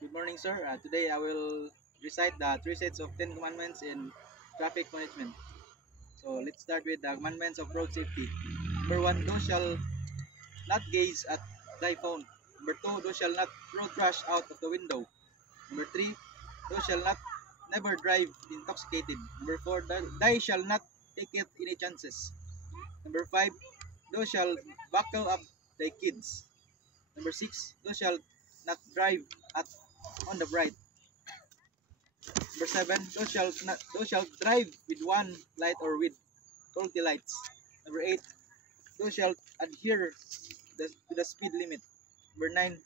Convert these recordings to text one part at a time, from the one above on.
Good morning, sir. Today I will recite the three sets of 10 commandments in traffic management. So let's start with the commandments of road safety. Number one, thou shall not gaze at thy phone. Number two, thou shall not throw trash out of the window. Number three, thou shall not never drive intoxicated. Number four, thou shall not take it any chances. Number five, thou shall buckle up thy kids. Number six, thou shall not drive at on the bright. Number seven, thou shalt drive with one light or with faulty lights. Number eight, thou shalt adhere to the speed limit. Number nine,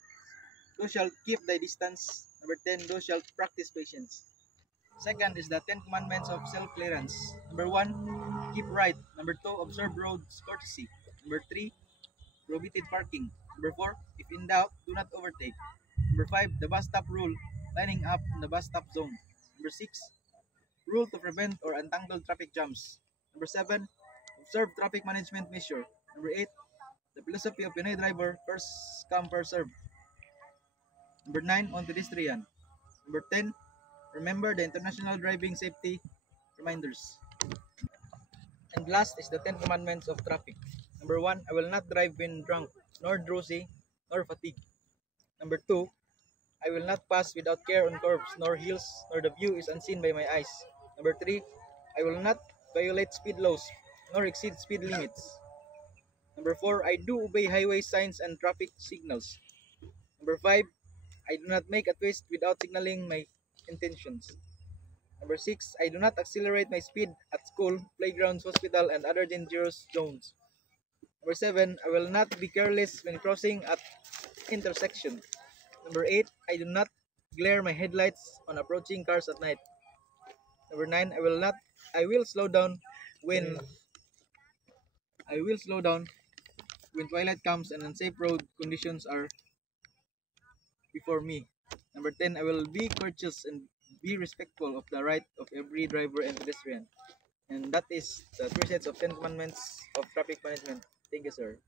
thou shalt keep thy distance. Number 10, thou shalt practice patience. Second is the 10 commandments of self-clearance. Number one, keep right. Number two, observe roads courtesy. Number three, prohibited parking. Number four, if in doubt, do not overtake. Number five, the bus stop rule, lining up in the bus stop zone. Number six, rule to prevent or untangle traffic jams. Number seven, observe traffic management measure. Number eight, the philosophy of Pinoy driver, first come, first serve. Number nine, on pedestrian. Number 10, remember the international driving safety reminders. And last is the 10 commandments of traffic. Number one, I will not drive when drunk, nor drowsy, nor fatigued. Number two, I will not pass without care on curves, nor hills, nor the view is unseen by my eyes. Number three, I will not violate speed laws, nor exceed speed limits. Number four, I do obey highway signs and traffic signals. Number five, I do not make a twist without signaling my intentions. Number six, I do not accelerate my speed at school, playgrounds, hospital, and other dangerous zones. Number seven, I will not be careless when crossing at intersection. Number eight, I do not glare my headlights on approaching cars at night. Number nine, I will slow down when when twilight comes and unsafe road conditions are before me. Number 10, I will be courteous and be respectful of the right of every driver and pedestrian. And that is the three sets of 10 commandments of traffic management. Thank you, sir.